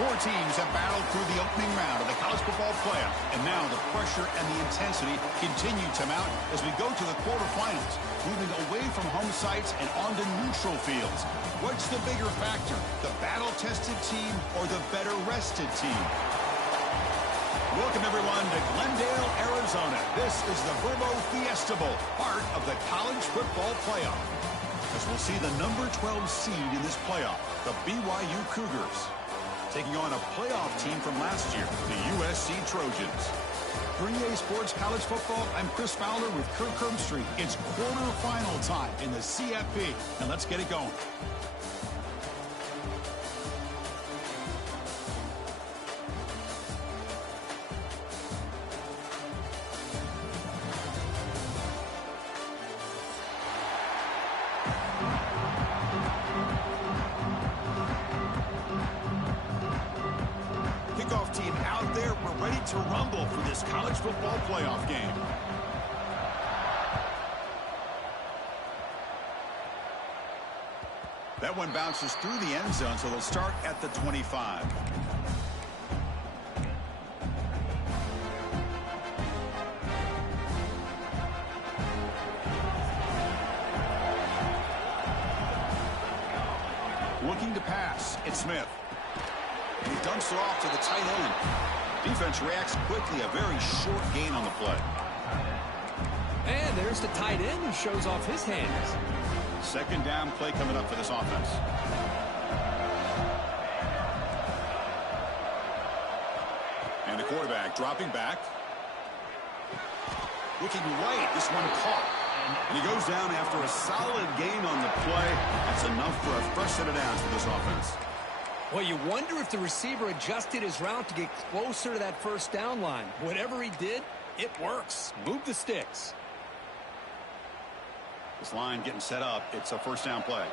Four teams have battled through the opening round of the college football playoff, and now the pressure and the intensity continue to mount as we go to the quarterfinals, moving away from home sites and onto neutral fields. What's the bigger factor, the battle-tested team or the better-rested team? Welcome, everyone, to Glendale, Arizona. This is the Verbo Fiesta Bowl, part of the college football playoff, as we'll see the number 12 seed in this playoff, the BYU Cougars, taking on a playoff team from last year, the USC Trojans. For EA Sports College Football, I'm Chris Fowler with Kirk Herbstreit. It's quarterfinal time in the CFP, and let's get it going. Team out there, we're ready to rumble for this college football playoff game. That one bounces through the end zone, so they'll start at the 25. Looking to pass, it's Smith. He dumps it off to the tight end. Defense reacts quickly, a very short gain on the play. And there's the tight end who shows off his hands. Second down play coming up for this offense. And the quarterback dropping back. Looking right, this one caught. And he goes down after a solid gain on the play. That's enough for a fresh set of downs for this offense. Well, you wonder if the receiver adjusted his route to get closer to that first down line. Whatever he did, it works. Move the sticks. This line getting set up. It's a first down play.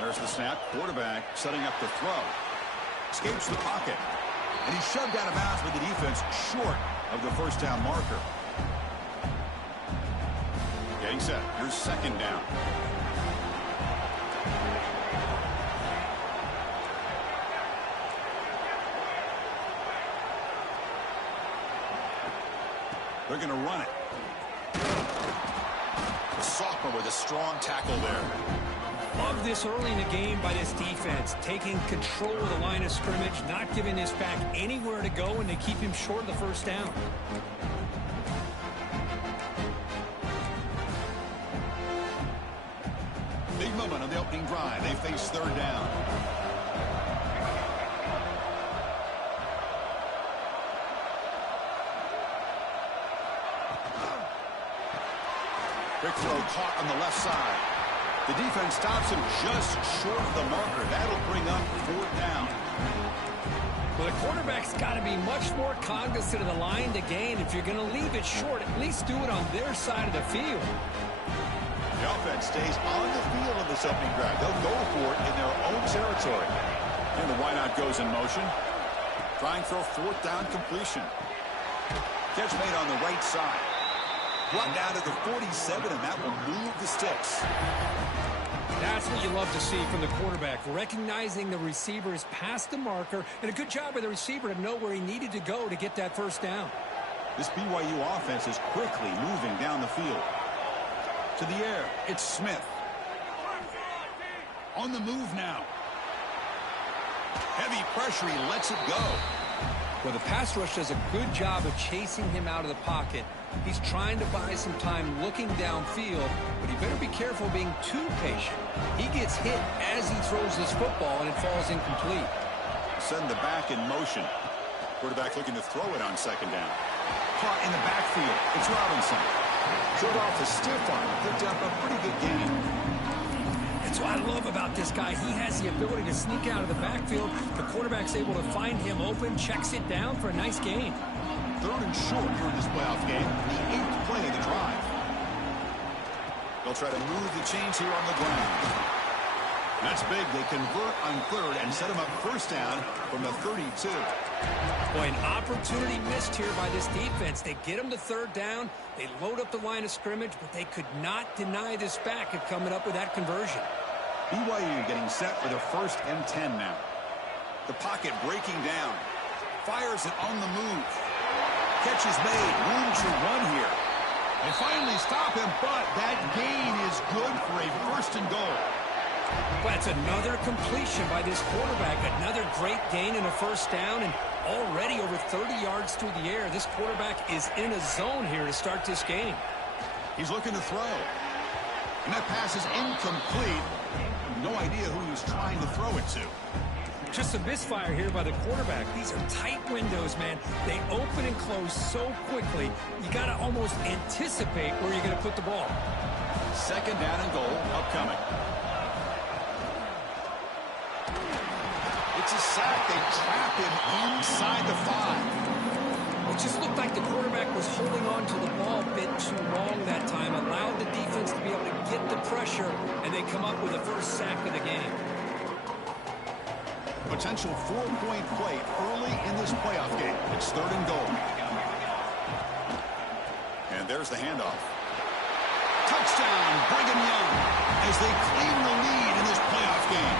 There's the snap. Quarterback setting up the throw. Escapes the pocket. And he's shoved out of bounds with the defense short of the first down marker. Getting set. Here's second down. They're going to run it. The sophomore with a strong tackle there. Love this early in the game by this defense, taking control of the line of scrimmage, not giving this back anywhere to go, and they keep him short of the first down. Big moment on the opening drive. They face third down. Quick throw caught on the left side. The defense stops him just short of the marker. That'll bring up fourth down. Well, the quarterback's got to be much more cognizant of the line to gain. If you're going to leave it short, at least do it on their side of the field. The offense stays on the field in this opening drive. They'll go for it in their own territory. And the wideout goes in motion. Trying for a fourth down completion. Catch made on the right side. Brought down to the 47, and that will move the sticks. That's what you love to see from the quarterback, recognizing the receiver is past the marker, and a good job by the receiver to know where he needed to go to get that first down. This BYU offense is quickly moving down the field. To the air, it's Smith. On the move now. Heavy pressure, he lets it go. Well, the pass rush does a good job of chasing him out of the pocket. He's trying to buy some time looking downfield, but he better be careful being too patient. He gets hit as he throws this football, and it falls incomplete. Send the back in motion. Quarterback looking to throw it on second down. Caught in the backfield. It's Robinson. Showed off the stiff arm. Picked up a pretty good gain. That's what I love about this guy. He has the ability to sneak out of the backfield. The quarterback's able to find him open, checks it down for a nice gain. Third and short here in this playoff game. The 8th play of the drive. They'll try to move the chains here on the ground. That's big. They convert on third and set him up first down from the 32. Boy, an opportunity missed here by this defense. They get him to third down. They load up the line of scrimmage, but they could not deny this back of coming up with that conversion. BYU getting set for their first and 10 now. The pocket breaking down. Fires it on the move. Catch is made. Room to run here. They finally stop him, but that gain is good for a first and goal. That's another completion by this quarterback. Another great gain in a first down, and already over 30 yards through the air. This quarterback is in a zone here to start this game. He's looking to throw. And that pass is incomplete. No idea who he was trying to throw it to. Just a misfire here by the quarterback. These are tight windows, man. They open and close so quickly, you got to almost anticipate where you're going to put the ball. Second down and goal upcoming. It's a sack. They trap him inside the 5. It just looked like the quarterback was holding on to the ball a bit too long that time, allowed the defense to be able to get the pressure, and they come up with the first sack of the game. Potential 4-point play early in this playoff game. It's third and goal. And there's the handoff. Touchdown, Brigham Young, as they claim the lead in this playoff game.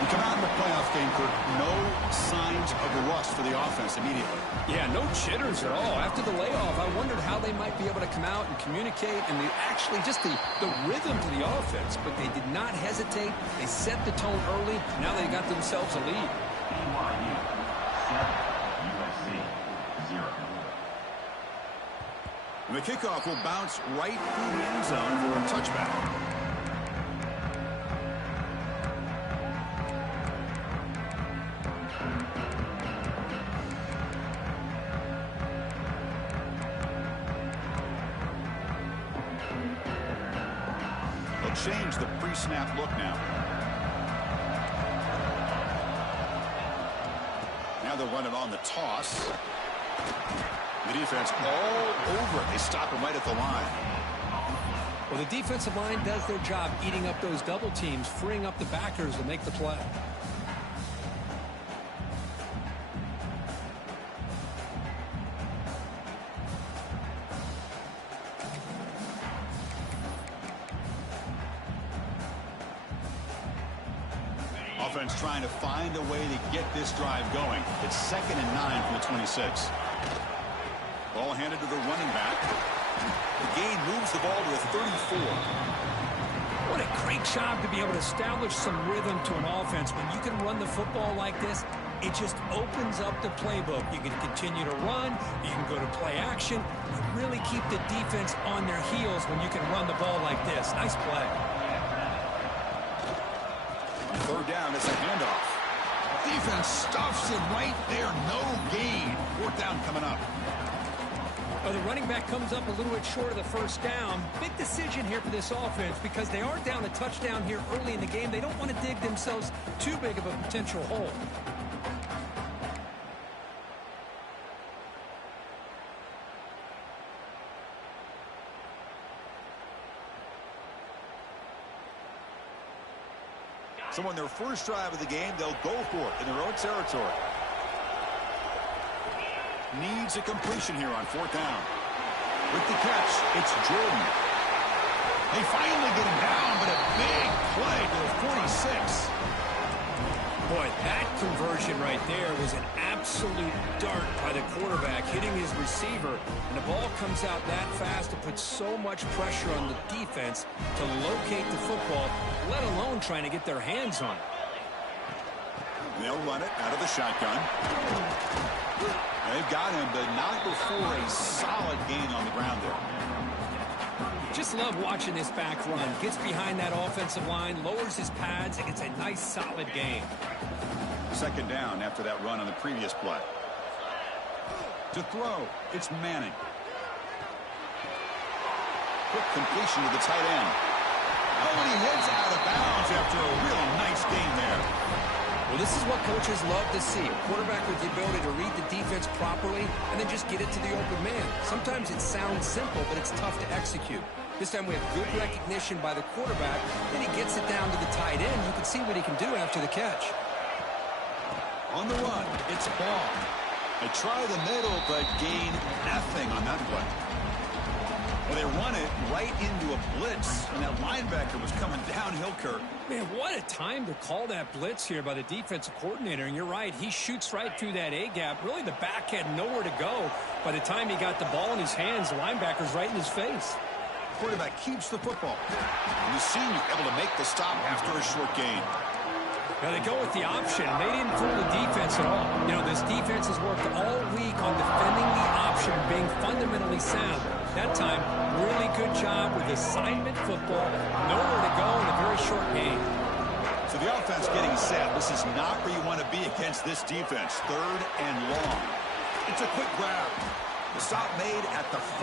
We come out in the playoff game, Kirk, no signs of a rust for the offense immediately. Yeah, no jitters at all. After the layoff, I wondered how they might be able to come out and communicate and actually just the rhythm to the offense. But they did not hesitate. They set the tone early. Now they got themselves a lead. BYU 7, USC 0. And the kickoff will bounce right through the end zone for a touchback. Change the pre-snap look now. Now they'll run it on the toss. The defense all over it. They stop him right at the line. Well, the defensive line does their job eating up those double teams, freeing up the backers to make the play. Offense trying to find a way to get this drive going. It's 2nd and 9 from the 26. Ball handed to the running back. The gain moves the ball to the 34. What a great job to be able to establish some rhythm to an offense. When you can run the football like this, it just opens up the playbook. You can continue to run. You can go to play action. You really keep the defense on their heels when you can run the ball like this. Nice play. Third down, it's a handoff. Defense stuffs him right there. No gain. Fourth down coming up. Oh, the running back comes up a little bit short of the first down. Big decision here for this offense because they are down a touchdown here early in the game. They don't want to dig themselves too big of a potential hole. So on their first drive of the game, they'll go for it in their own territory. Needs a completion here on fourth down. With the catch, it's Jordan. They finally get him down, but a big play to the 46. Boy, that conversion right there was an absolute dart by the quarterback hitting his receiver, and the ball comes out that fast to put so much pressure on the defense to locate the football, let alone trying to get their hands on it. They'll run it out of the shotgun. They've got him, but not before a solid gain on the ground there. Just love watching this back run. Gets behind that offensive line, lowers his pads, and gets a nice solid gain. Second down after that run on the previous play. To throw, it's Manning. Quick completion to the tight end. Oh, and he heads out of bounds after a really nice gain there. Well, this is what coaches love to see. A quarterback with the ability to read the defense properly and then just get it to the open man. Sometimes it sounds simple, but it's tough to execute. This time we have good recognition by the quarterback. Then he gets it down to the tight end. You can see what he can do after the catch. On the run, it's Ball. They try the middle, but gain nothing on that play. Well, they run it right into a blitz, and that linebacker was coming downhill, Kirk. Man, what a time to call that blitz here by the defensive coordinator. And you're right, he shoots right through that A-gap. Really, the back had nowhere to go. By the time he got the ball in his hands, the linebacker's right in his face. Quarterback keeps the football. And the senior able to make the stop after a short gain. Now they go with the option. They didn't fool the defense at all. You know, this defense has worked all week on defending the option, being fundamentally sound. That time, really good job with assignment football. Nowhere to go in a very short game. So the offense getting set. This is not where you want to be against this defense. 3rd and long. It's a quick grab. The stop made at the 5.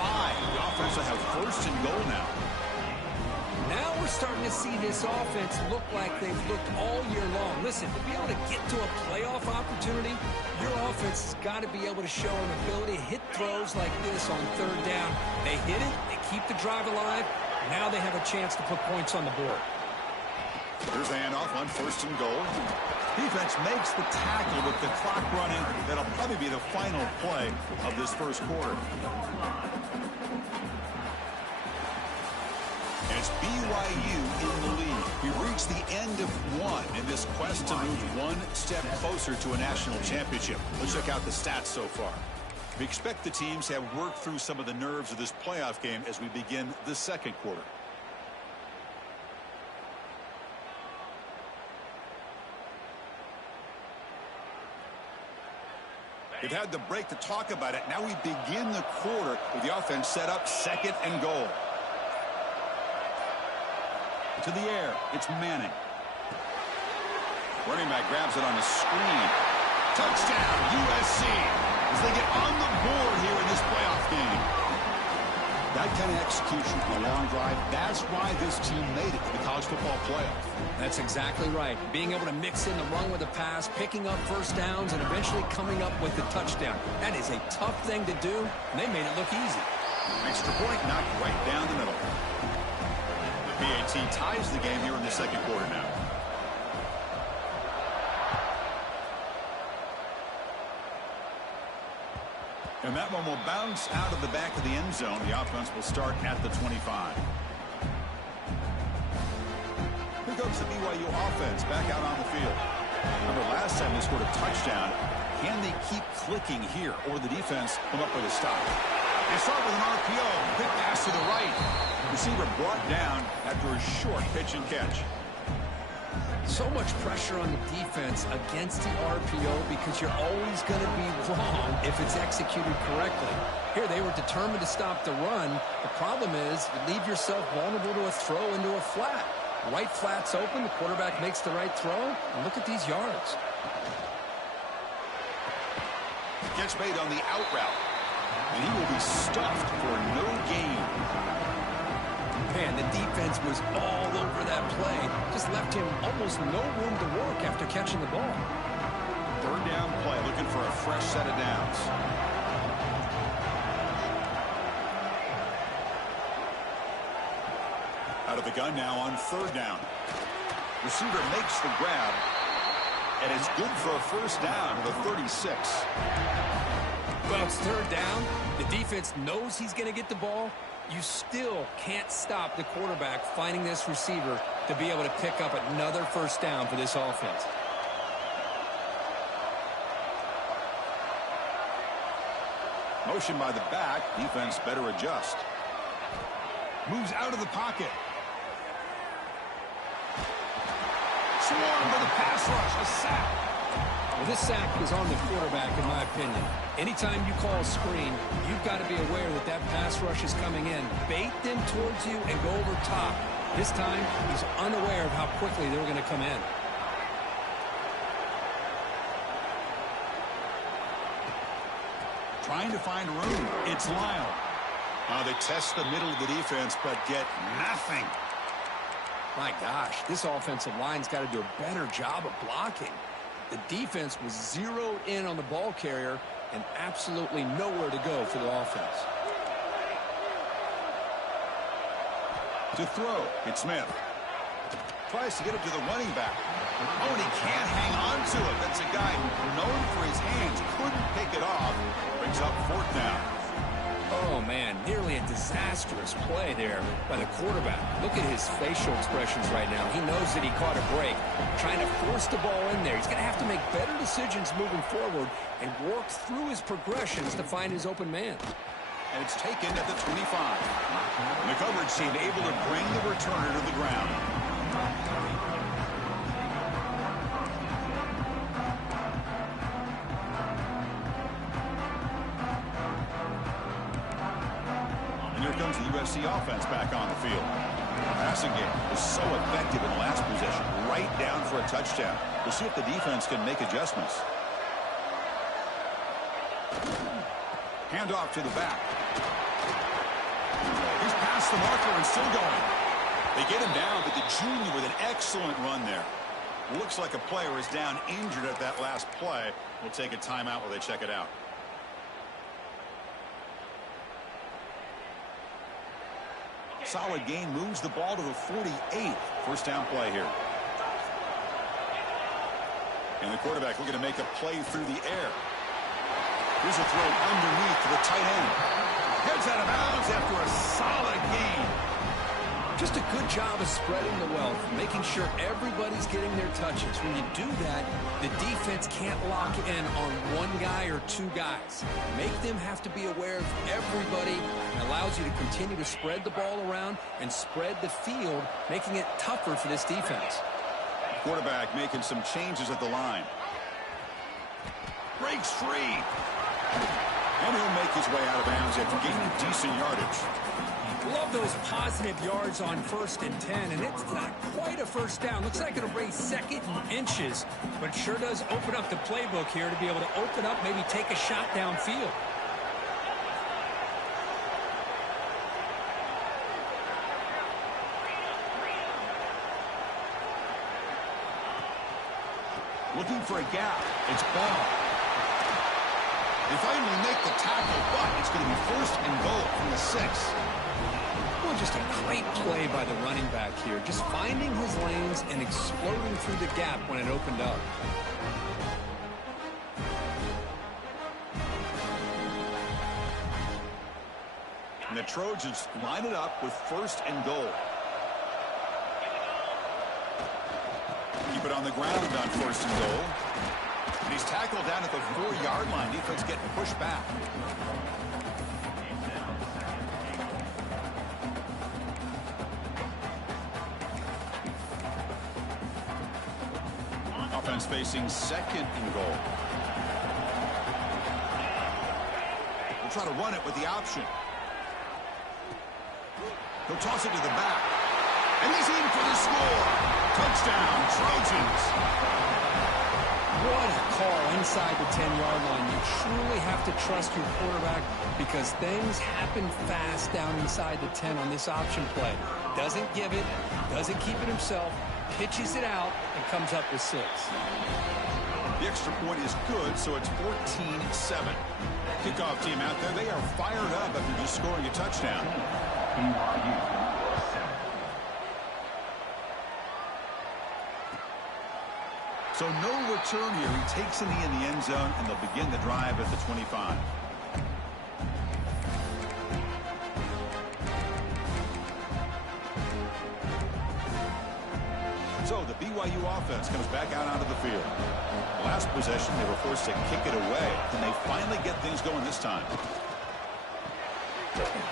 The offense will have 1st and goal now. Now we're starting to see this offense look like they've looked all year long. Listen, to be able to get to a playoff opportunity, your offense has got to be able to show an ability to hit throws like this on 3rd down. They hit it, they keep the drive alive. Now they have a chance to put points on the board. Here's the handoff on 1st and goal. Defense makes the tackle with the clock running. That'll probably be the final play of this 1st quarter. It's BYU in the lead. We reached the end of 1 in this quest to move 1 step closer to a national championship. Let's check out the stats so far. We expect the teams have worked through some of the nerves of this playoff game as we begin the 2nd quarter. We've had the break to talk about it. Now we begin the quarter with the offense set up 2nd and goal. To the air, it's Manning. Running back grabs it on the screen. Touchdown, USC, as they get on the board here in this playoff game. That kind of execution on a long drive, that's why this team made it to the college football playoff. That's exactly right. Being able to mix in the run with a pass, picking up 1st downs, and eventually coming up with the touchdown. That is a tough thing to do, and they made it look easy. Extra point knocked right down the middle. PAT ties the game here in the 2nd quarter now. And that one will bounce out of the back of the end zone. The offense will start at the 25. Here comes the BYU offense back out on the field. Remember last time they scored a touchdown. Can they keep clicking here, or the defense come up with a stop? They start with an RPO. Quick pass to the right. Receiver brought down after a short pitch and catch. So much pressure on the defense against the RPO because you're always going to be wrong if it's executed correctly. Here, they were determined to stop the run. The problem is you leave yourself vulnerable to a throw into a flat. Right flat's open. The quarterback makes the right throw. And look at these yards. Catch made on the out route. And he will be stuffed for no gain. Man, the defense was all over that play. Just left him almost no room to work after catching the ball. 3rd down play, looking for a fresh set of downs. Out of the gun now on 3rd down. Receiver makes the grab, and it's good for a 1st down to the 36. Well, it's 3rd down. The defense knows he's going to get the ball. You still can't stop the quarterback finding this receiver to be able to pick up another 1st down for this offense. Motion by the back. Defense better adjust. Moves out of the pocket. Swarm for the pass rush. A sack. Well, this sack is on the quarterback, in my opinion. Anytime you call a screen, you've got to be aware that that pass rush is coming in. Bait them towards you and go over top. This time, he's unaware of how quickly they're going to come in. Trying to find room. It's Lyle. They test the middle of the defense, but get nothing. My gosh, this offensive line's got to do a better job of blocking. The defense was zeroed in on the ball carrier and absolutely nowhere to go for the offense. To throw, it's Smith. Tries to get it to the running back. Oh, and he can't hang on to it. That's a guy known for his hands. Couldn't pick it off. Brings up 4th down. Oh, man, nearly a a disastrous play there by the quarterback. Look at his facial expressions right now. He knows that he caught a break, trying to force the ball in there. He's going to have to make better decisions moving forward and work through his progressions to find his open man. And it's taken at the 25. And the coverage team able to bring the returner to the ground. And here comes the USC offense back on the field. The passing game was so effective in the last possession, right down for a touchdown. We'll see if the defense can make adjustments. Handoff to the back. He's past the marker and still going. They get him down, but the junior with an excellent run there. Looks like a player is down injured at that last play. We'll take a timeout while they check it out. Solid gain, moves the ball to the 48. First down play here. And the quarterback looking to make a play through the air. Here's a throw underneath to the tight end. Heads out of bounds after a solid gain. Just a good job of spreading the wealth, making sure everybody's getting their touches. When you do that, the defense can't lock in on one guy or two guys. Make them have to be aware of everybody. It allows you to continue to spread the ball around and spread the field, making it tougher for this defense. Quarterback making some changes at the line. Breaks free. And he'll make his way out of bounds after gaining decent yardage. Love those positive yards on 1st and 10, and it's not quite a first down. Looks like it'll raise 2nd and inches, but sure does open up the playbook here to be able to open up, maybe take a shot downfield. Looking for a gap. It's Ball. They finally make the tackle, but it's going to be 1st and goal from the 6. Well, just a great play by the running back here. Just finding his lanes and exploding through the gap when it opened up. And the Trojans line it up with 1st and goal. Keep it on the ground on 1st and goal. And he's tackled down at the 4-yard line. Defense getting pushed back. Offense facing 2nd and goal. We'll try to run it with the option. He'll toss it to the back. And he's in for the score. Touchdown, Trojans. What a call inside the 10-yard line. You truly have to trust your quarterback because things happen fast down inside the 10 on this option play. Doesn't give it, doesn't keep it himself, pitches it out, and comes up with 6. The extra point is good, so it's 14-7. Kickoff team out there, they are fired up after just scoring a touchdown. BYU 7. So no return here. He takes a knee in the end zone, and they'll begin the drive at the 25. So the BYU offense comes back out onto the field. Last possession, they were forced to kick it away, and they finally get things going this time.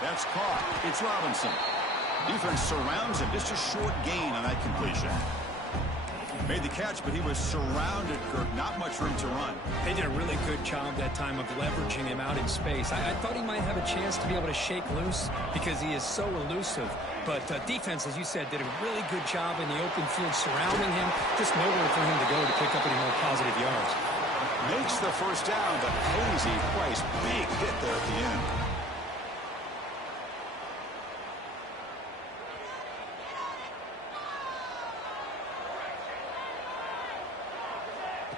That's caught. It's Robinson. Defense surrounds him. Just a short gain on that completion. Made the catch, but he was surrounded, Kirk. Not much room to run. They did a really good job that time of leveraging him out in space. I thought he might have a chance to be able to shake loose because he is so elusive. But defense, as you said, did a really good job in the open field surrounding him. Just nowhere for him to go to pick up any more positive yards. Makes the first down, but Posey Price, big hit there at the end.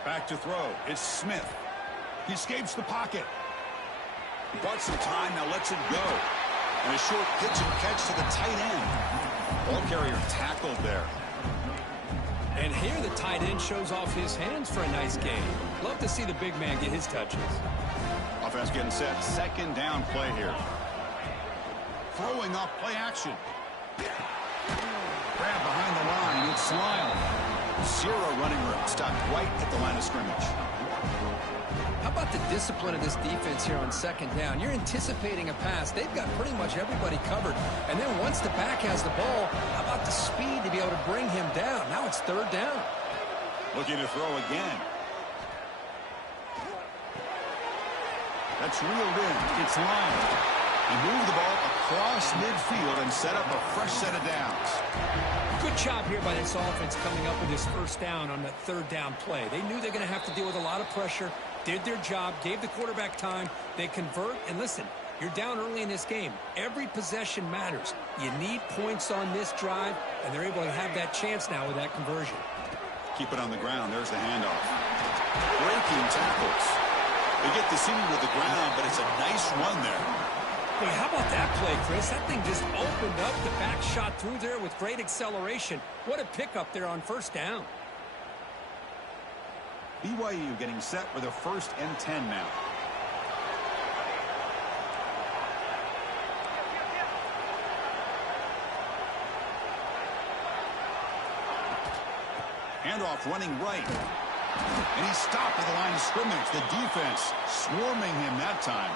Back to throw. It's Smith. He escapes the pocket. He bought some time, now lets it go. And a short pitch and catch to the tight end. Ball carrier tackled there. And here the tight end shows off his hands for a nice gain. Love to see the big man get his touches. Offense getting set. 2nd down play here. Throwing off play action. Grab behind the line. It's Lyle. Zero running room. Stopped right at the line of scrimmage. How about the discipline of this defense here on second down? You're anticipating a pass. They've got pretty much everybody covered. And then once the back has the ball, how about the speed to be able to bring him down? Now it's third down. Looking to throw again. That's reeled in. It's Lyle. He moved the ball across midfield and set up a fresh set of downs. Good job here by this offense coming up with this first down on that third down play. They knew they're going to have to deal with a lot of pressure, did their job, gave the quarterback time. They convert, and listen, you're down early in this game. Every possession matters. You need points on this drive, and they're able to have that chance now with that conversion. Keep it on the ground. There's the handoff. Breaking tackles. They get the senior to the ground, but it's a nice run there. Boy, how about that play, Chris? That thing just opened up. The back shot through there with great acceleration. What a pickup there on first down. BYU getting set with a 1st and 10 now. Handoff running right. And he's stopped at the line of scrimmage. The defense swarming him that time.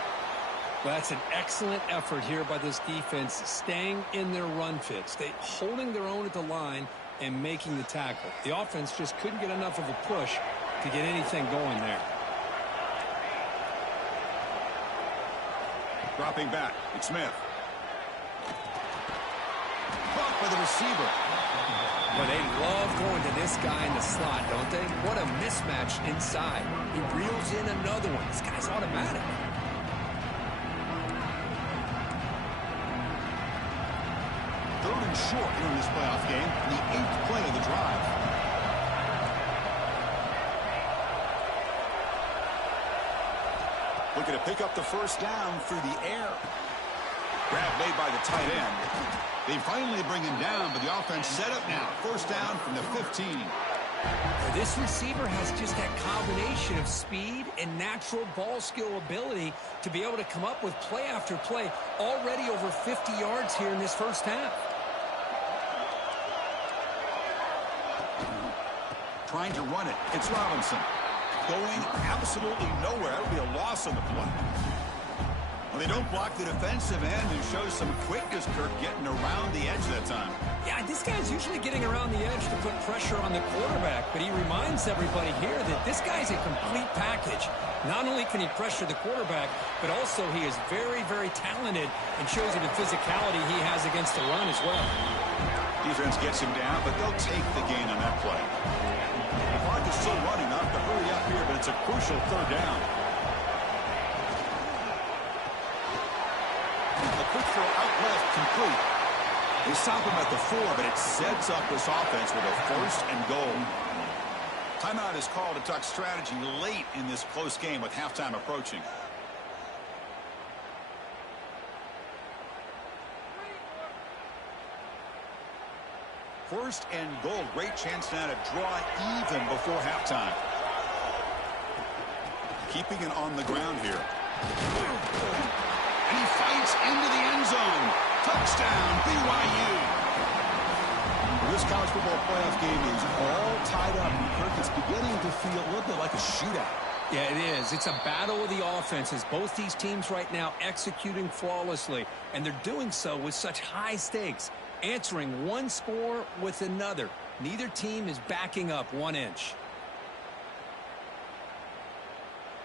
Well, that's an excellent effort here by this defense, staying in their run fits. They holding their own at the line and making the tackle. The offense just couldn't get enough of a push to get anything going there. Dropping back. It's Smith. Caught by the receiver. Well, they love going to this guy in the slot, don't they? What a mismatch inside. He reels in another one. This guy's automatic. Third and short here in this playoff game. The 8th play of the drive. Looking to pick up the first down through the air. Grab made by the tight end. They finally bring him down, but the offense set up now. First down from the 15. This receiver has just that combination of speed and natural ball skill ability to be able to come up with play after play. Already over 50 yards here in this first half. Trying to run it. It's Robinson. Going absolutely nowhere. That would be a loss on the play. Well, they don't block the defensive end and shows some quickness, Kirk, getting around the edge that time. Yeah, this guy's usually getting around the edge to put pressure on the quarterback, but he reminds everybody here that this guy's a complete package. Not only can he pressure the quarterback, but also he is very, very talented and shows you the physicality he has against the run as well. Defense gets him down, but they'll take the gain on that play. The clock is still running. Not to hurry up here, but it's a crucial third down. A quick throw out left, complete. They stop him at the 4, but it sets up this offense with a 1st and goal. Timeout is called to talk strategy late in this close game with halftime approaching. First and goal. Great chance now to draw even before halftime. Keeping it on the ground here. And he fights into the end zone. Touchdown, BYU. This college football playoff game is all tied up. Kirk, it's beginning to feel a little bit like a shootout. Yeah, it is. It's a battle of the offenses. Both these teams right now executing flawlessly, and they're doing so with such high stakes, answering one score with another. Neither team is backing up 1 inch.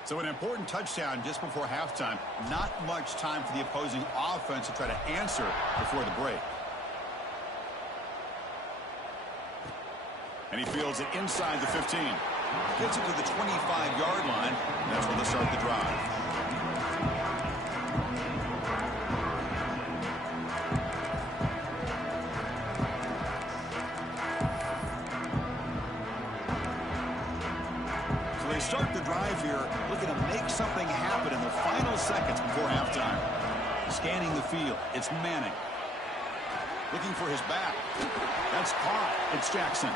So an important touchdown just before halftime. Not much time for the opposing offense to try to answer before the break. And he fields it inside the 15. Gets it to the 25-yard line. That's where they'll start the drive. So they start the drive here, looking to make something happen in the final seconds before halftime. Scanning the field, it's Manning. Looking for his back. That's caught. It's Jackson.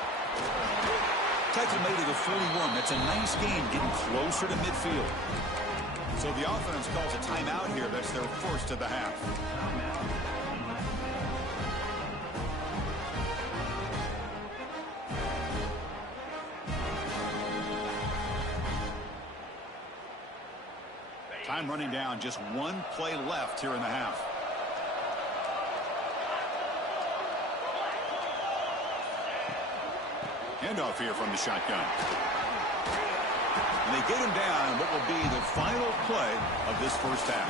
Tackle made to the 41. That's a nice game, getting closer to midfield. So the offense calls a timeout here. That's their first of the half. Time running down, just one play left here in the half. Handoff here from the shotgun. And they get him down what will be the final play of this first half.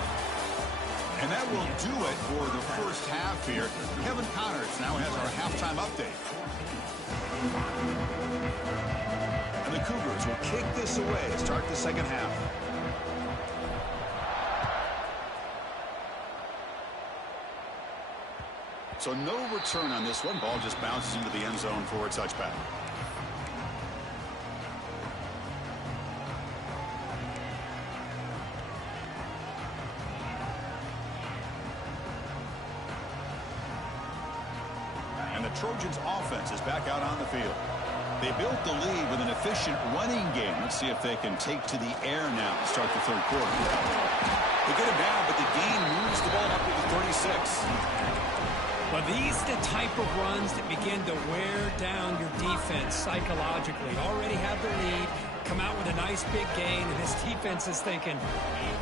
And that will do it for the first half here. Kevin Connors now has our halftime update. And the Cougars will kick this away to start the second half. So no return on this one. Ball just bounces into the end zone for a touchback. Trojans offense is back out on the field. They built the lead with an efficient running game. Let's see if they can take to the air now to start the third quarter. They get it down, but the game moves the ball up to the 36. But these are the type of runs that begin to wear down your defense psychologically. Already have the lead, come out with a nice big gain, and this defense is thinking,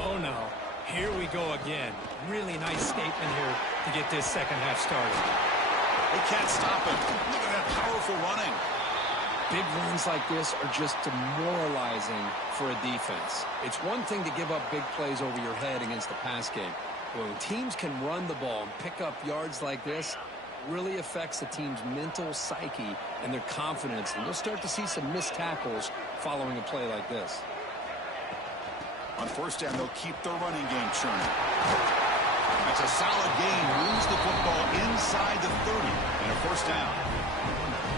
oh no, here we go again. Really nice statement here to get this second half started. They can't stop it. Look at that powerful running. Big runs like this are just demoralizing for a defense. It's one thing to give up big plays over your head against the pass game. But when teams can run the ball and pick up yards like this, it really affects the team's mental psyche and their confidence. And you'll start to see some missed tackles following a play like this. On first down, they'll keep their running game churning. That's a solid gain. Moves the football inside the 30 and a first down.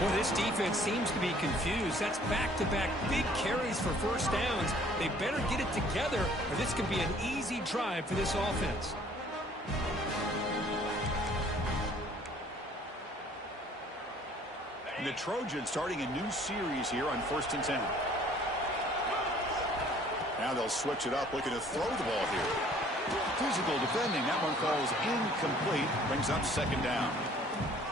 Well, this defense seems to be confused. That's back-to-back big carries for first downs. They better get it together or this could be an easy drive for this offense. And the Trojans starting a new series here on 1st and 10. Now they'll switch it up, looking to throw the ball here. Physical defending. That one falls incomplete. Brings up second down.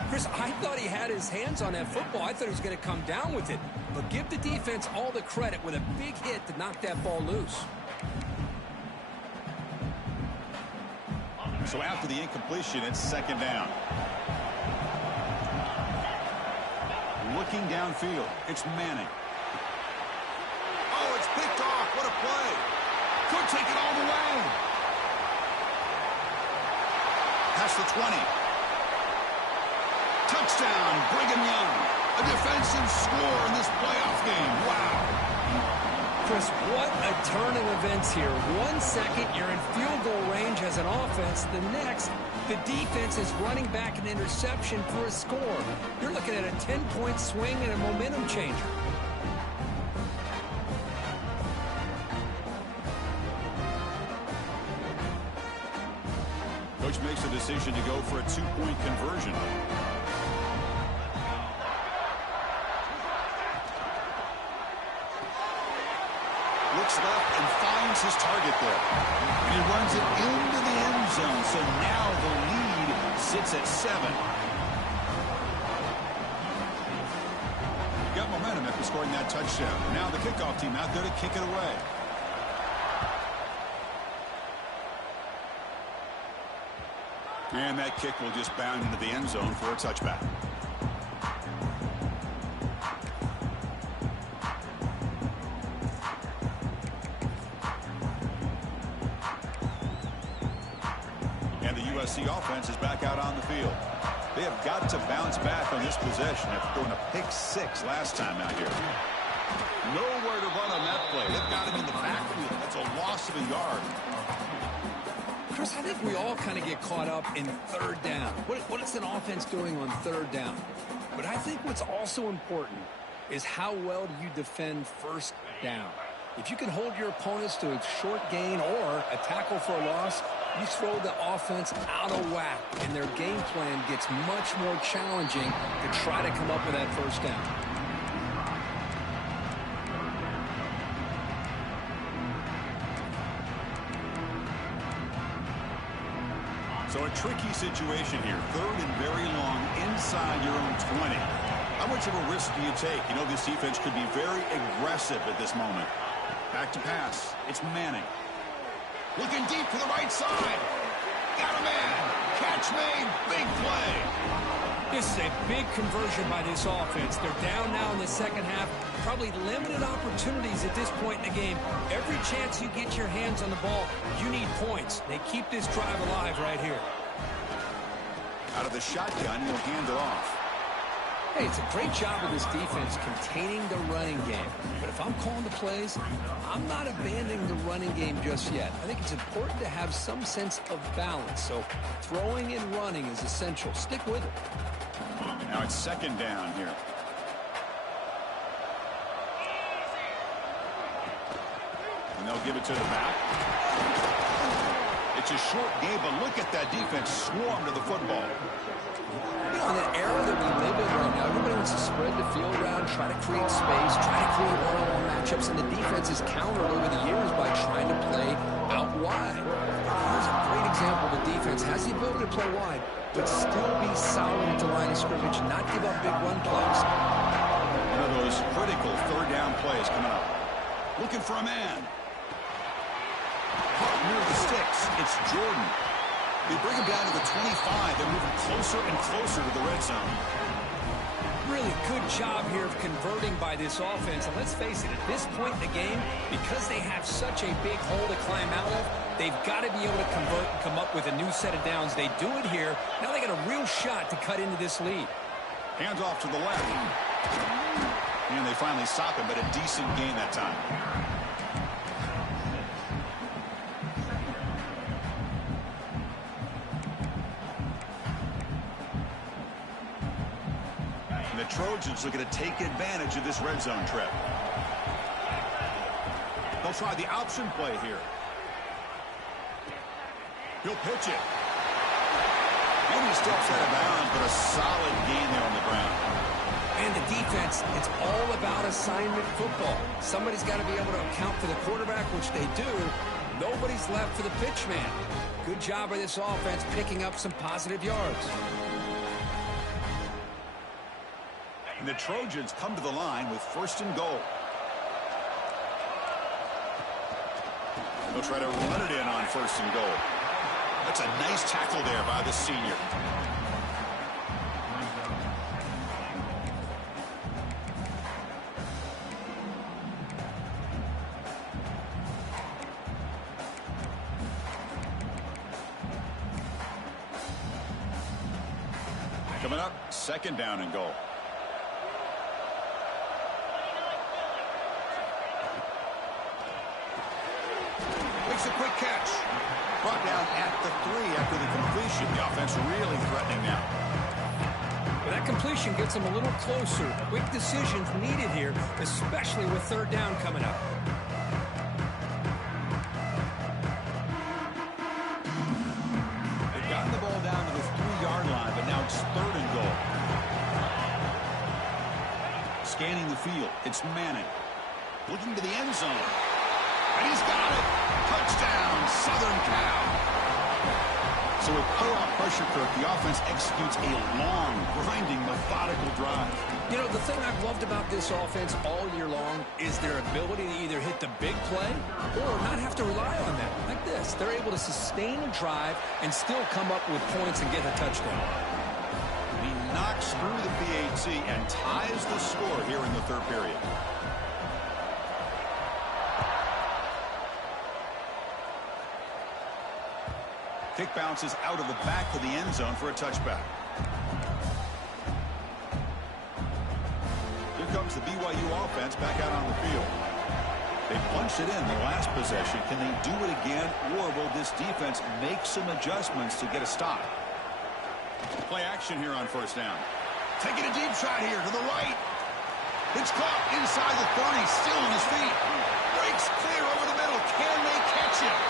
Chris, I thought he had his hands on that football. I thought he was going to come down with it. But give the defense all the credit with a big hit to knock that ball loose. So after the incompletion, it's second down. Looking downfield. It's Manning. Oh, it's picked off. What a play. Could take it all the way. Past the 20. Touchdown, Brigham Young. A defensive score in this playoff game. Wow. Chris, what a turn of events here. 1 second, you're in field goal range as an offense. The next, the defense is running back an interception for a score. You're looking at a 10-point swing and a momentum changer. Coach makes a decision to go for a 2-point conversion. Looks left and finds his target there. And he runs it into the end zone. So now the lead sits at 7. Got momentum after scoring that touchdown. Now the kickoff team out there to kick it away. And that kick will just bound into the end zone for a touchback. And the USC offense is back out on the field. They have got to bounce back on this possession after throwing a pick 6 last time out here. Nowhere to run on that play. They've got him in the backfield. That's a loss of a yard. Chris, I think we all kind of get caught up in third down. What is an offense doing on third down? But I think what's also important is how well do you defend first down. If you can hold your opponents to a short gain or a tackle for a loss, you throw the offense out of whack, and their game plan gets much more challenging to try to come up with that first down. So a tricky situation here. Third and very long inside your own 20. How much of a risk do you take? You know, this defense could be very aggressive at this moment. Back to pass. It's Manning. Looking deep to the right side. Got a man. Catch made. Big play. This is a big conversion by this offense. They're down now in the second half. Probably limited opportunities at this point in the game. Every chance you get your hands on the ball, you need points. They keep this drive alive right here. Out of the shotgun, he'll hand it off. Hey, it's a great job of this defense containing the running game. But if I'm calling the plays, I'm not abandoning the running game just yet. I think it's important to have some sense of balance. So throwing and running is essential. Stick with it. Now it's second down here. And they'll give it to the back. It's a short game, but look at that defense swarm to the football. You know, in the era that we live in right now, everybody wants to spread the field around, try to create space, try to create one-on-one matchups, and the defense is countered over the years by trying to play out wide. Here's a great example. The defense has the ability to play wide, but still be solid at the line of scrimmage, not give up big run plays. One of those critical third down plays coming up. Looking for a man. Caught near the sticks. It's Jordan. They bring him down to the 25. They're moving closer and closer to the red zone. Really good job here of converting by this offense. And let's face it, at this point in the game, because they have such a big hole to climb out of, they've got to be able to convert and come up with a new set of downs. They do it here. Now they got a real shot to cut into this lead. Hands off to the left. And they finally stop him, but a decent gain that time. The Trojans looking to take advantage of this red zone trip. They'll try the option play here. He'll pitch it. And he steps out of bounds, but a solid gain there on the ground. And the defense, it's all about assignment football. Somebody's got to be able to account for the quarterback, which they do. Nobody's left for the pitch man. Good job by this offense picking up some positive yards. And the Trojans come to the line with first and goal. They'll try to run it in on first and goal. That's a nice tackle there by the senior. Coming up, second down and goal. Makes a quick catch. Brought down at the 3 after the completion. The offense really threatening now. Well, that completion gets them a little closer. Quick decisions needed here, especially with third down coming up. They've gotten the ball down to the 3-yard line, but now it's third and goal. Scanning the field. It's Manning. Looking to the end zone. And he's got it. Touchdown, Southern Cal. So with pull-out pressure, Kirk, the offense executes a long, grinding, methodical drive. You know, the thing I've loved about this offense all year long is their ability to either hit the big play or not have to rely on that. Like this, they're able to sustain a drive and still come up with points and get a touchdown. He knocks through the PAT and ties the score here in the third period. Kick bounces out of the back of the end zone for a touchback. Here comes the BYU offense back out on the field. They punched it in the last possession. Can they do it again, or will this defense make some adjustments to get a stop? Play action here on first down. Taking a deep shot here to the right. It's caught inside the 30, still on his feet. Breaks clear over the middle. Can they catch him?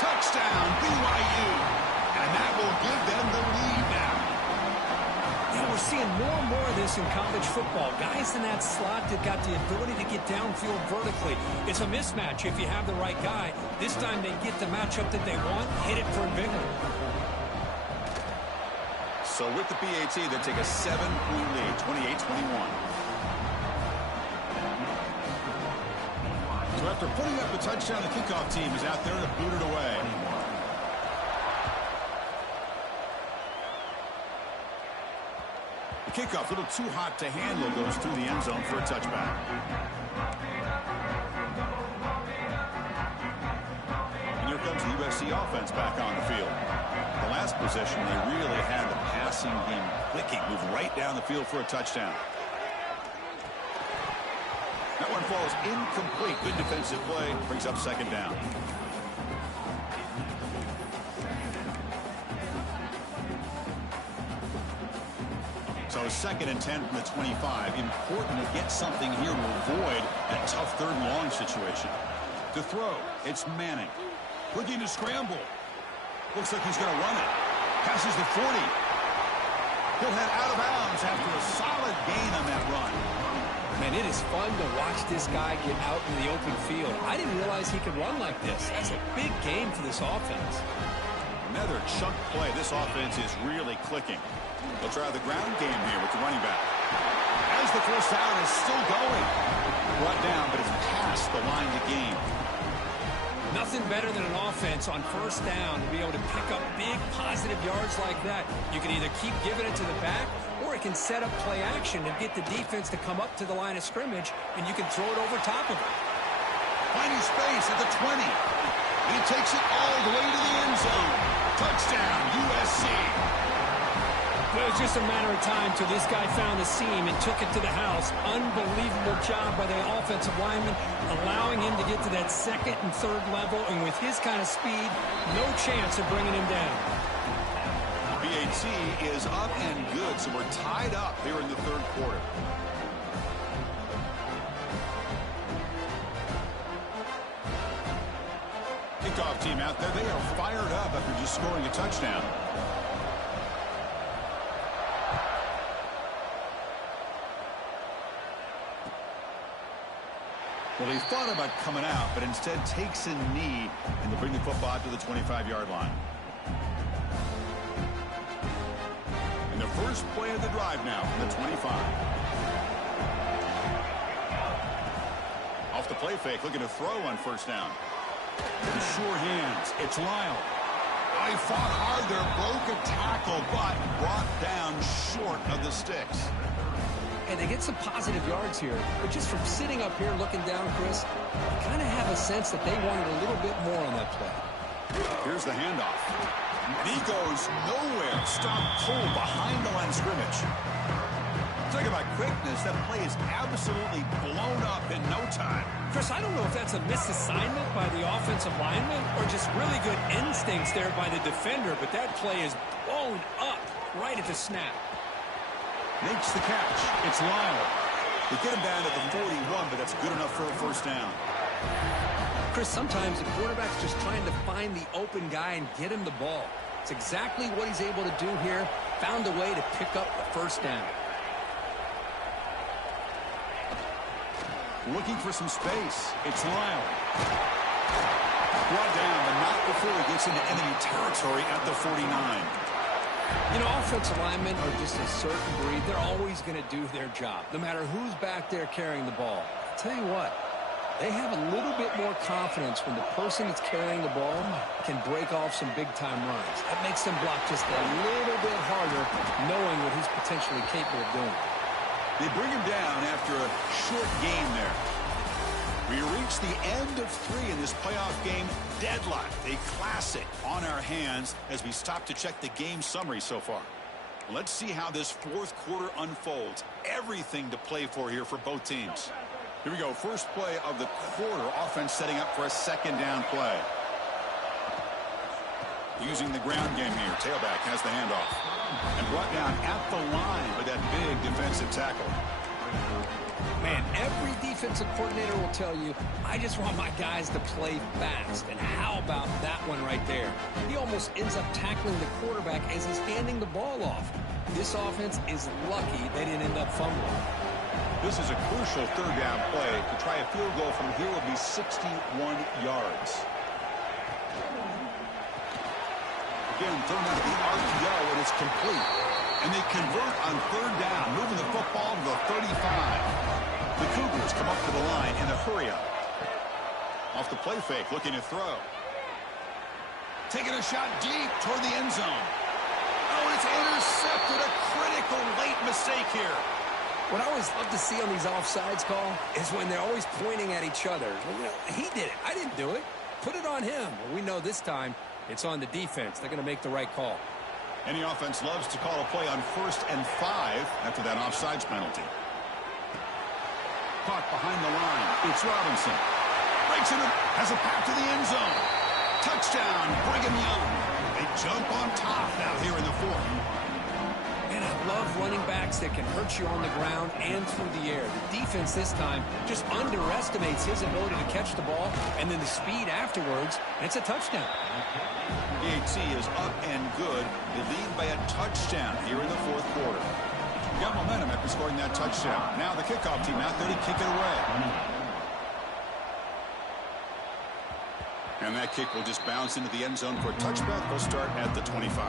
Touchdown, BYU. And that will give them the lead now. Yeah, we're seeing more and more of this in college football. Guys in that slot that got the ability to get downfield vertically. It's a mismatch if you have the right guy. This time they get the matchup that they want, hit it for a big one. So with the PAT, they take a 7-point lead, 28-21. after putting up a touchdown, the kickoff team is out there to boot it away. The kickoff, a little too hot to handle, goes through the end zone for a touchback. And here comes the USC offense back on the field. The last possession, they really had the passing game clicking, move right down the field for a touchdown. That one falls incomplete. Good defensive play. Brings up second down. So 2nd and 10 from the 25. Important to get something here to avoid that tough 3rd and long situation. To throw, it's Manning. Looking to scramble. Looks like he's going to run it. Passes the 40. He'll head out of bounds after a solid gain on that run. Man, it is fun to watch this guy get out in the open field. I didn't realize he could run like this. That's a big game for this offense. Another chunk play. This offense is really clicking. They'll try the ground game here with the running back. As the first down is still going. Brought down, but it's past the line to gain. Nothing better than an offense on first down to be able to pick up big positive yards like that. You can either keep giving it to the back, or it can set up play action and get the defense to come up to the line of scrimmage, and you can throw it over top of it. Finding space at the 20. He takes it all the way to the end zone. Touchdown, USC. Well, it was just a matter of time till this guy found the seam and took it to the house. Unbelievable job by the offensive lineman, allowing him to get to that 2nd and 3rd level, and with his kind of speed, no chance of bringing him down. BAT is up and good, so we're tied up here in the 3rd quarter. Kickoff team out there, they are fired up after just scoring a touchdown. Well, he thought about coming out, but instead takes a knee, and they'll bring the football to the 25-yard line. And the first play of the drive now from the 25. Off the play fake, looking to throw on first down. The sure hands, it's Lyle. Oh, he fought hard there, broke a tackle, but brought down short of the sticks. And they get some positive yards here, but just from sitting up here looking down, Chris, I kind of have a sense that they wanted a little bit more on that play. Here's the handoff. And he goes nowhere. Stop cold behind the line of scrimmage. Talk about quickness. That play is absolutely blown up in no time. Chris, I don't know if that's a misassignment by the offensive lineman or just really good instincts there by the defender, but that play is blown up right at the snap. Makes the catch. It's Lyle. They get him down at the 41, but that's good enough for a first down. Chris, sometimes the quarterback's just trying to find the open guy and get him the ball. It's exactly what he's able to do here. Found a way to pick up the first down. Looking for some space. It's Lyle. Brought down, but not before he gets into enemy territory at the 49. You know, offensive linemen are just a certain breed. They're always going to do their job, no matter who's back there carrying the ball. I'll tell you what, they have a little bit more confidence when the person that's carrying the ball can break off some big-time runs. That makes them block just a little bit harder, knowing what he's potentially capable of doing. They bring him down after a short game there. We reach the end of 3 in this playoff game. Deadlocked, a classic on our hands as we stop to check the game summary so far. Let's see how this 4th quarter unfolds. Everything to play for here for both teams. Here we go. First play of the quarter. Offense setting up for a 2nd down play. Using the ground game here. Tailback has the handoff. And brought down at the line with that big defensive tackle. Man, every defensive coordinator will tell you, I just want my guys to play fast. And how about that one right there? He almost ends up tackling the quarterback as he's handing the ball off. This offense is lucky they didn't end up fumbling. This is a crucial 3rd down play. To try a field goal from here would be 61 yards. Again, thrown out the RPO, and it's complete. And they convert on 3rd down, moving the football to the 35. The Cougars come up to the line in a hurry-up. Off the play fake, looking to throw. Taking a shot deep toward the end zone. Oh, and it's intercepted. A critical late mistake here. What I always love to see on these offsides call is when they're always pointing at each other. Well, you know, he did it. I didn't do it. Put it on him. Well, we know this time it's on the defense. They're going to make the right call. Any offense loves to call a play on 1st and 5 after that offsides penalty. Caught behind the line. It's Robinson. Breaks it, has a path to the end zone. Touchdown, Brigham Young. They jump on top now here in the 4th. And I love running backs that can hurt you on the ground and through the air. The defense this time just underestimates his ability to catch the ball, and then the speed afterwards, and it's a touchdown. BYU is up and good. They lead by a touchdown here in the 4th quarter. Got momentum after scoring that touchdown. Now the kickoff team out there to kick it away. And that kick will just bounce into the end zone for a touchback. They'll start at the 25.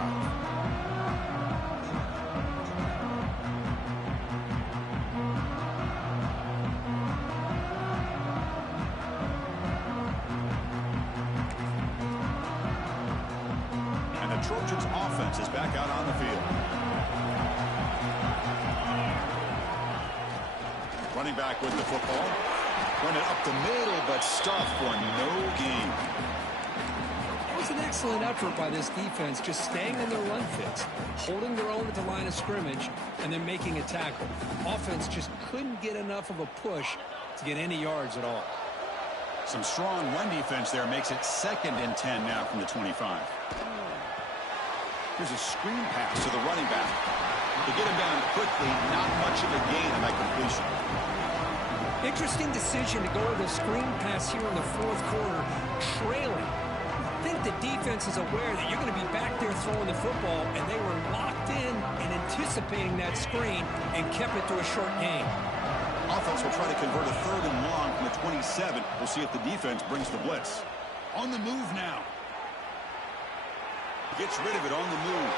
And the Trojans offense is back out on the field. Running back with the football. Run it up the middle, but stuffed for no gain. It was an excellent effort by this defense, just staying in their run fits, holding their own at the line of scrimmage, and then making a tackle. Offense just couldn't get enough of a push to get any yards at all. Some strong run defense there makes it 2nd and 10 now from the 25. Here's a screen pass to the running back. To get him down quickly, not much of a gain on that completion. Interesting decision to go with a screen pass here in the 4th quarter, trailing. I think the defense is aware that you're going to be back there throwing the football, and they were locked in and anticipating that screen and kept it to a short gain. Offense will try to convert a 3rd and long from the 27. We'll see if the defense brings the blitz. On the move now. Gets rid of it on the move.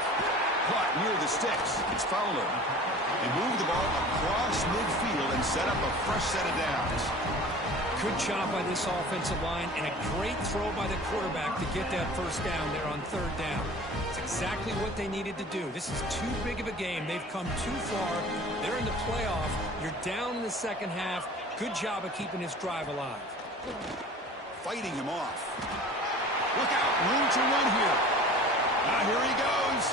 Caught near the sticks. It's Fowler. They move the ball across midfield and set up a fresh set of downs. Good job by this offensive line and a great throw by the quarterback to get that first down there on 3rd down. It's exactly what they needed to do. This is too big of a game. They've come too far. They're in the playoff. You're down in the 2nd half. Good job of keeping this drive alive. Fighting him off. Look out. Room to run here. Now here he goes.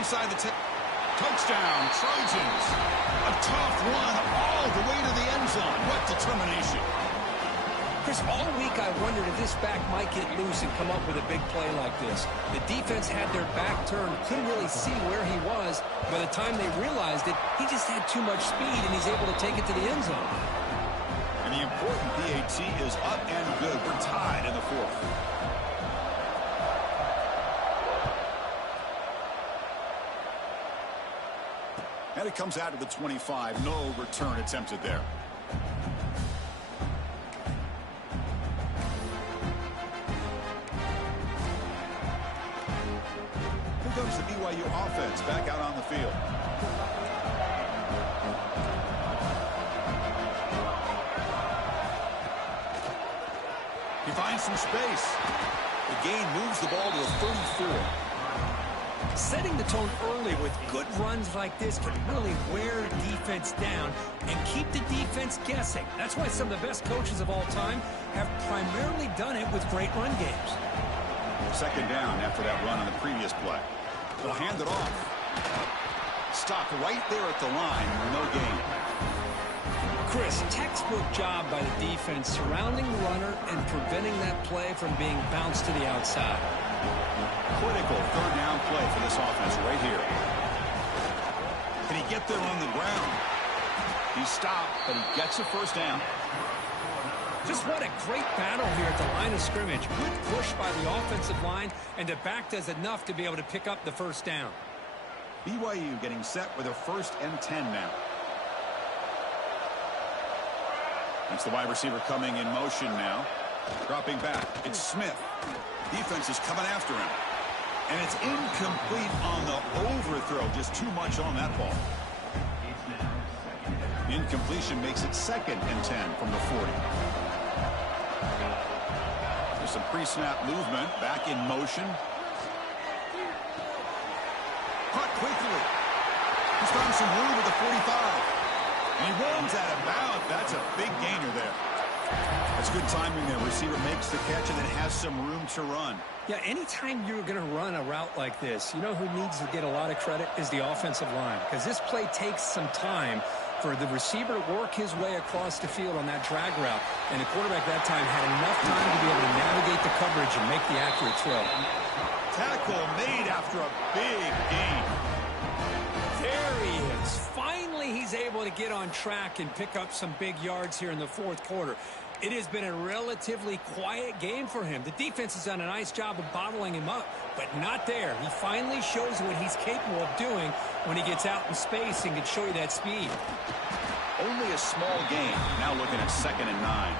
Inside the 10. Touchdown, Trojans. A tough one all the way to the end zone. What determination. Chris, all week I wondered if this back might get loose and come up with a big play like this. The defense had their back turned, couldn't really see where he was. By the time they realized it, he just had too much speed, and he's able to take it to the end zone. And the important BAT is up and good. We're tied in the 4th. And it comes out to the 25. No return attempted there. Here comes the BYU offense back out on the field. He finds some space. The gain moves the ball to the 34. Setting the tone early with good runs like this can really wear defense down and keep the defense guessing. That's why some of the best coaches of all time have primarily done it with great run games. 2nd down after that run on the previous play. They'll hand it off. Stopped right there at the line. No gain. Chris, textbook job by the defense surrounding the runner and preventing that play from being bounced to the outside. Critical 3rd down play for this offense right here. Can he get there on the ground? He stopped, but he gets a 1st down. Just what a great battle here at the line of scrimmage. Good push by the offensive line, and the back does enough to be able to pick up the 1st down. BYU getting set with a 1st and 10 now. It's the wide receiver coming in motion now. Dropping back. It's Smith. Defense is coming after him. And it's incomplete on the overthrow. Just too much on that ball. Incompletion makes it 2nd and 10 from the 40. Some pre-snap movement, back in motion. Caught quickly. He's found some room at the 45. And he runs out of bounds. That's a big gainer there. That's good timing there. Receiver makes the catch and then has some room to run. Yeah, anytime you're going to run a route like this, you know who needs to get a lot of credit is the offensive line. Because this play takes some time for the receiver to work his way across the field on that drag route. And the quarterback that time had enough time to be able to navigate the coverage and make the accurate throw. Tackle made after a big gain. There he is. Finally, he's able to get on track and pick up some big yards here in the fourth quarter. It has been a relatively quiet game for him. The defense has done a nice job of bottling him up, but not there. He finally shows what he's capable of doing when he gets out in space and can show you that speed. Only a small gain. Now looking at 2nd and 9.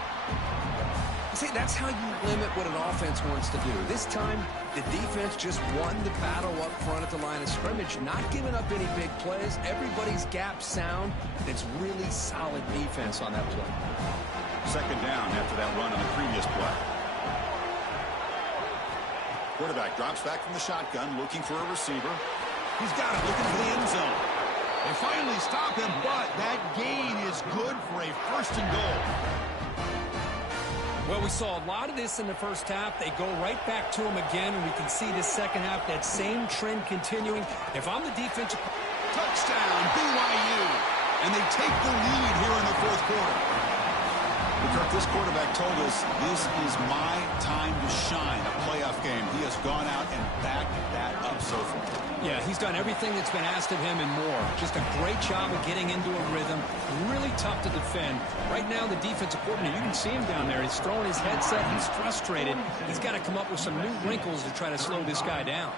See, that's how you limit what an offense wants to do. This time, the defense just won the battle up front at the line of scrimmage, not giving up any big plays. Everybody's gap sound. It's really solid defense on that play. 2nd down after that run on the previous play. Quarterback drops back from the shotgun, looking for a receiver. He's got it, looking for the end zone. They finally stop him, but that gain is good for a 1st and goal. Well, we saw a lot of this in the first half. They go right back to him again, and we can see the second half, that same trend continuing. If I'm the defensive... Touchdown, BYU. And they take the lead here in the fourth quarter. Kirk, this quarterback told us this is my time to shine, a playoff game. He has gone out and backed that up so far. Yeah, he's done everything that's been asked of him and more. Just a great job of getting into a rhythm. Really tough to defend. Right now, the defensive coordinator, you can see him down there. He's throwing his headset. He's frustrated. He's got to come up with some new wrinkles to try to slow this guy down.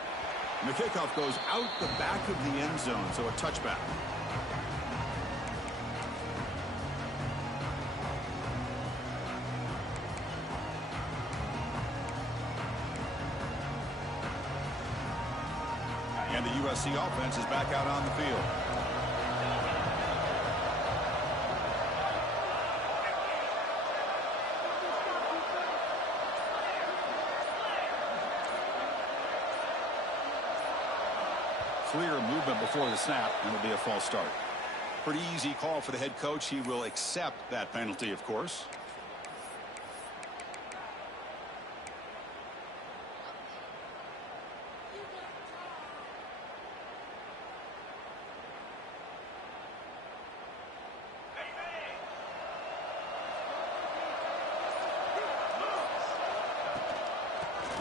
And the kickoff goes out the back of the end zone, so a touchback. And the USC offense is back out on the field. Clear movement before the snap, and it'll be a false start. Pretty easy call for the head coach. He will accept that penalty, of course.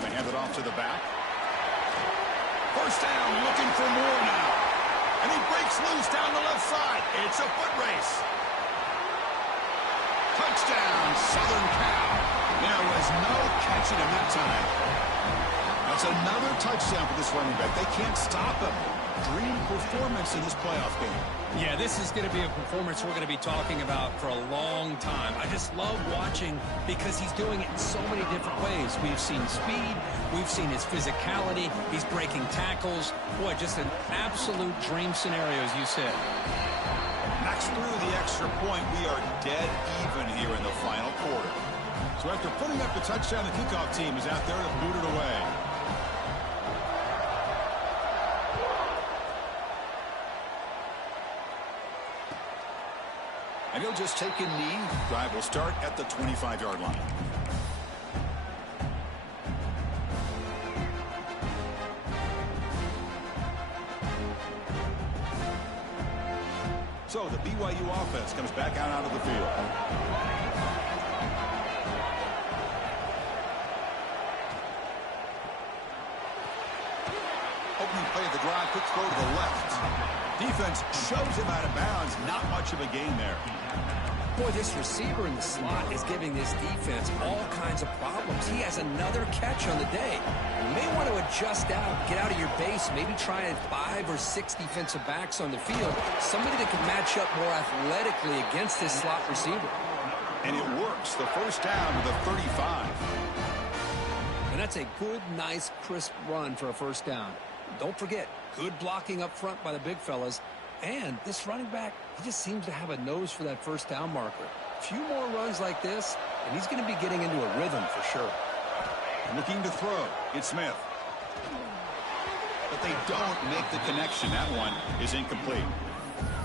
They hand it off to the back. 1st down, looking for more now. And he breaks loose down the left side. It's a foot race. Touchdown, Southern Cal. There was no catching him that time. That's another touchdown for this running back. They can't stop him. Dream performance in this playoff game. Yeah, this is going to be a performance we're going to be talking about for a long time. I just love watching because he's doing it in so many different ways. We've seen speed. We've seen his physicality. He's breaking tackles. Boy, just an absolute dream scenario, as you said. Knocks through the extra point. We are dead even here in the final quarter. So after putting up the touchdown, the kickoff team is out there to boot it away. And he'll just take a knee. Drive will start at the 25-yard line. So the BYU offense comes back out onto the field. Opening play of the drive, quick throw to the left. Defense shoves him out of bounds. Not much of a gain there. Boy, this receiver in the slot is giving this defense all kinds of problems. He has another catch on the day. You may want to adjust out, get out of your base, maybe try 5 or 6 defensive backs on the field. Somebody that can match up more athletically against this slot receiver. And it works. The 1st down to the 35. And that's a good, nice, crisp run for a 1st down. Don't forget, good blocking up front by the big fellas. And this running back, he just seems to have a nose for that 1st down marker. A few more runs like this, and he's going to be getting into a rhythm for sure. Looking to throw. It's Smith. But they don't make the connection. That one is incomplete.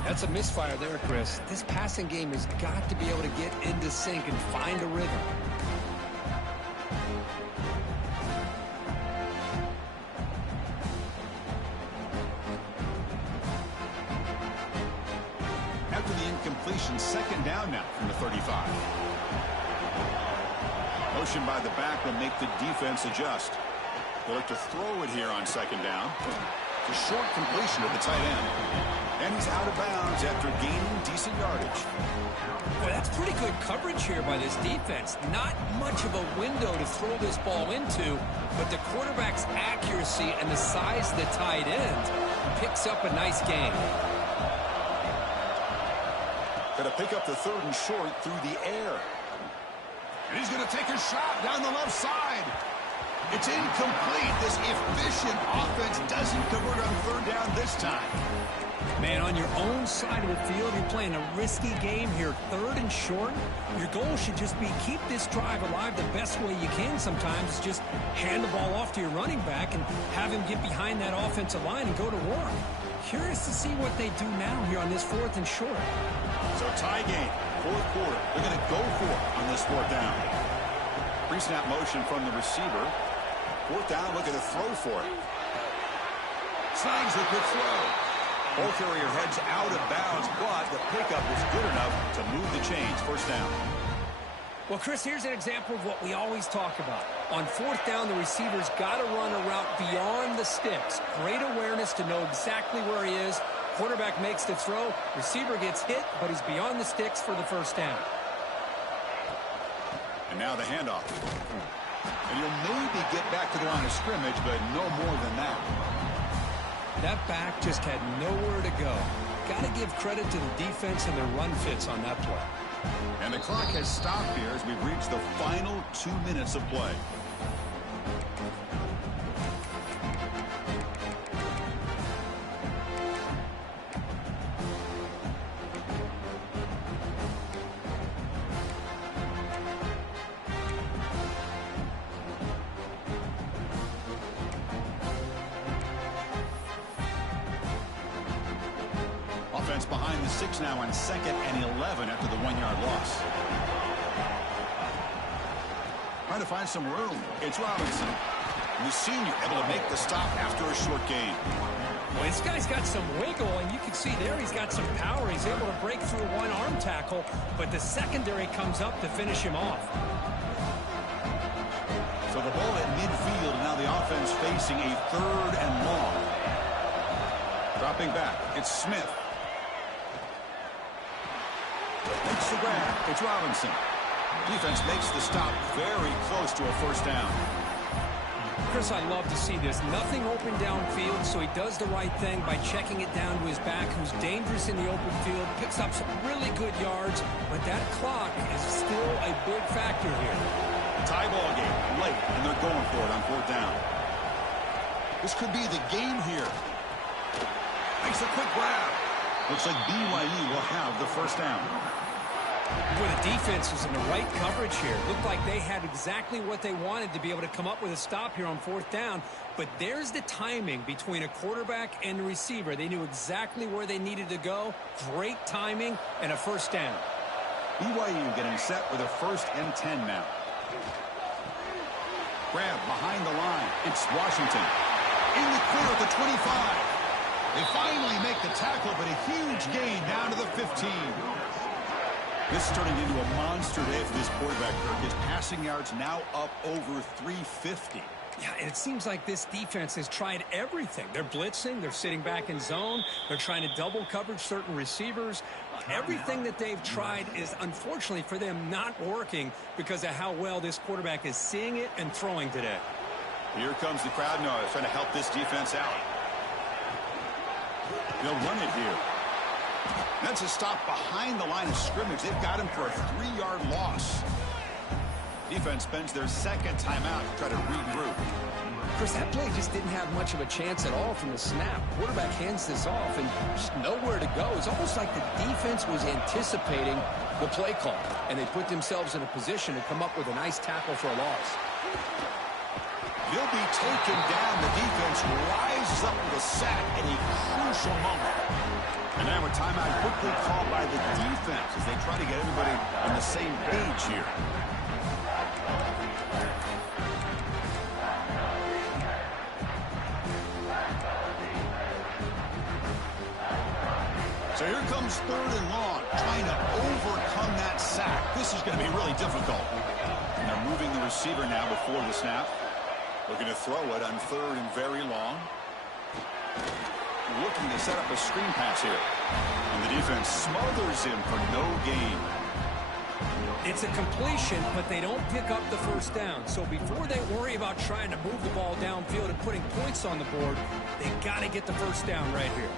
That's a misfire there, Chris. This passing game has got to be able to get into sync and find a rhythm. After the incompletion, second down now from the 35. Motion by the back will make the defense adjust. They look to throw it here on second down. It's a short completion to the tight end. And he's out of bounds after gaining decent yardage. Boy, that's pretty good coverage here by this defense. Not much of a window to throw this ball into, but the quarterback's accuracy and the size of the tight end picks up a nice gain. Got to pick up the third and short through the air. And he's going to take a shot down the left side. It's incomplete. This efficient offense doesn't convert on third down this time. Man, on your own side of the field, you're playing a risky game here. Third and short. Your goal should just be keep this drive alive the best way you can sometimes. Is just hand the ball off to your running back and have him get behind that offensive line and go to work. Curious to see what they do now here on this fourth and short. So tie game, fourth quarter. They're going to go for it on this fourth down. Pre-snap motion from the receiver. Fourth down, looking to throw for it. Snags the quick throw. Ball carrier heads out of bounds, but the pickup is good enough to move the chains. First down. Well, Chris, here's an example of what we always talk about. On fourth down, the receiver's got to run a route beyond the sticks. Great awareness to know exactly where he is. Quarterback makes the throw. Receiver gets hit, but he's beyond the sticks for the first down. And now the handoff. And he'll maybe get back to the line of scrimmage, but no more than that. That back just had nowhere to go. Got to give credit to the defense and their run fits on that play. And the clock has stopped here as we've reached the final 2 minutes of play. Offense behind the 6 now on 2nd and 11 after the 1-yard loss. Trying to find some room. It's Robinson. The senior able to make the stop after a short gain. Well, this guy's got some wiggle, and you can see there he's got some power. He's able to break through one arm tackle, but the secondary comes up to finish him off. So the ball at midfield, now the offense facing a 3rd and long. Dropping back, it's Smith. Makes the grab. It's Robinson. Defense makes the stop very close to a first down. Chris, I love to see this. Nothing open downfield, so he does the right thing by checking it down to his back, who's dangerous in the open field, picks up some really good yards, but that clock is still a big factor here. Tie ball game, late, and they're going for it on fourth down. This could be the game here. Makes a quick grab. Looks like BYU will have the first down. Boy, the defense was in the right coverage here. Looked like they had exactly what they wanted to be able to come up with a stop here on fourth down. But there's the timing between a quarterback and the receiver. They knew exactly where they needed to go. Great timing and a first down. BYU getting set with a 1st and 10 now. Grab behind the line. It's Washington. In the clear at the 25. They finally make the tackle, but a huge gain down to the 15. This is turning into a monster day for this quarterback, Kirk. His passing yards now up over 350. Yeah, and it seems like this defense has tried everything. They're blitzing. They're sitting back in zone. They're trying to double coverage certain receivers. Everything that they've tried is, unfortunately for them, not working because of how well this quarterback is seeing it and throwing today. Here comes the crowd noise trying to help this defense out. They'll run it here. That's a stop behind the line of scrimmage. They've got him for a 3-yard loss. Defense spends their 2nd timeout to try to regroup. Chris, that play just didn't have much of a chance at all from the snap. Quarterback hands this off and just nowhere to go. It's almost like the defense was anticipating the play call, and they put themselves in a position to come up with a nice tackle for a loss. He'll be taken down. The defense rises up with a sack in a crucial moment. And now a timeout quickly called by the defense as they try to get everybody on the same page here. So here comes 3rd and long, trying to overcome that sack. This is going to be really difficult. And they're moving the receiver now before the snap. Looking to throw it on 3rd and very long. Looking to set up a screen pass here. And the defense smothers him for no gain. It's a completion, but they don't pick up the first down. So before they worry about trying to move the ball downfield and putting points on the board, they got to get the first down right here.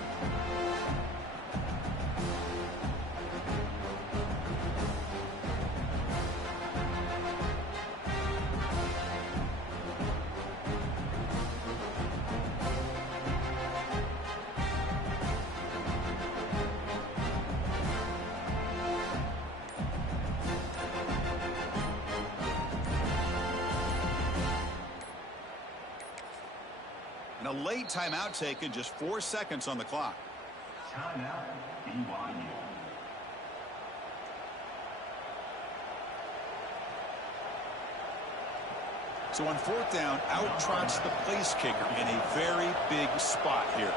And a late timeout taken, just 4 seconds on the clock. Timeout, BYU. So on 4th down, out trots the place kicker in a very big spot here.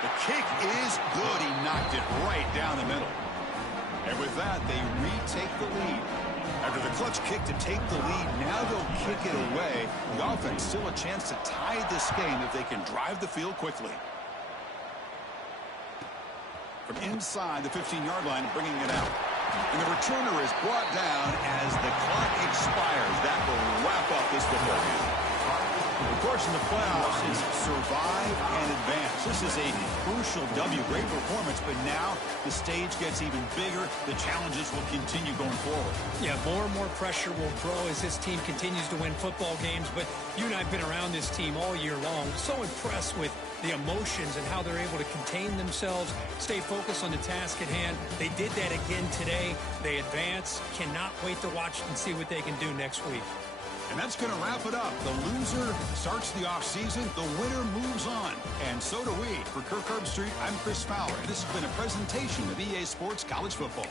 The kick is good. He knocked it right down the middle. And with that, they retake the lead. After the clutch kick to take the lead, now they'll kick it away. The offense still a chance to tie this game if they can drive the field quickly. From inside the 15-yard line, bringing it out. And the returner is brought down as the clock expires. That will wrap up this football game. Of course, in the playoffs, is survive and advance. This is a crucial W. Great performance, but now the stage gets even bigger. The challenges will continue going forward. Yeah, more and more pressure will grow as this team continues to win football games. But you and I have been around this team all year long. So impressed with the emotions and how they're able to contain themselves, stay focused on the task at hand. They did that again today. They advance. Cannot wait to watch and see what they can do next week. And that's going to wrap it up. The loser starts the offseason. The winner moves on. And so do we. For Kirk Herbstreit, I'm Chris Fowler. This has been a presentation of EA Sports College Football.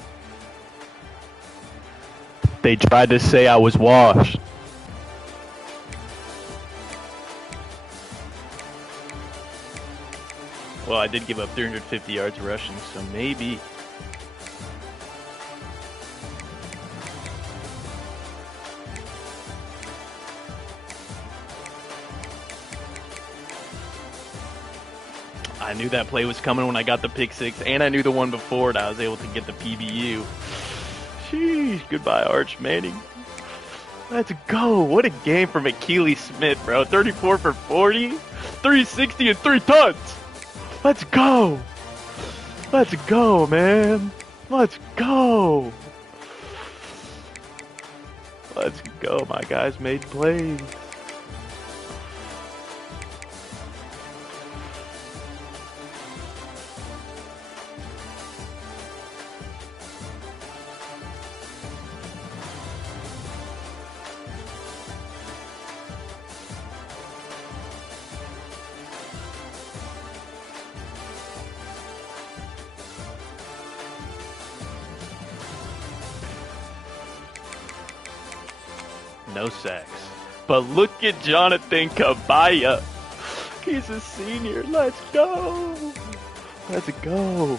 They tried to say I was washed. Well, I did give up 350 yards rushing, so maybe. I knew that play was coming when I got the pick six, and I knew the one before it. I was able to get the PBU. Sheesh, goodbye, Arch Manning. Let's go. What a game from McKeely Smith, bro. 34 for 40, 360, and 3 touchdowns. Let's go. Let's go, man. Let's go. Let's go. My guys made plays. No sacks. But look at Jonathan Cabaya. He's a senior. Let's go. Let's go.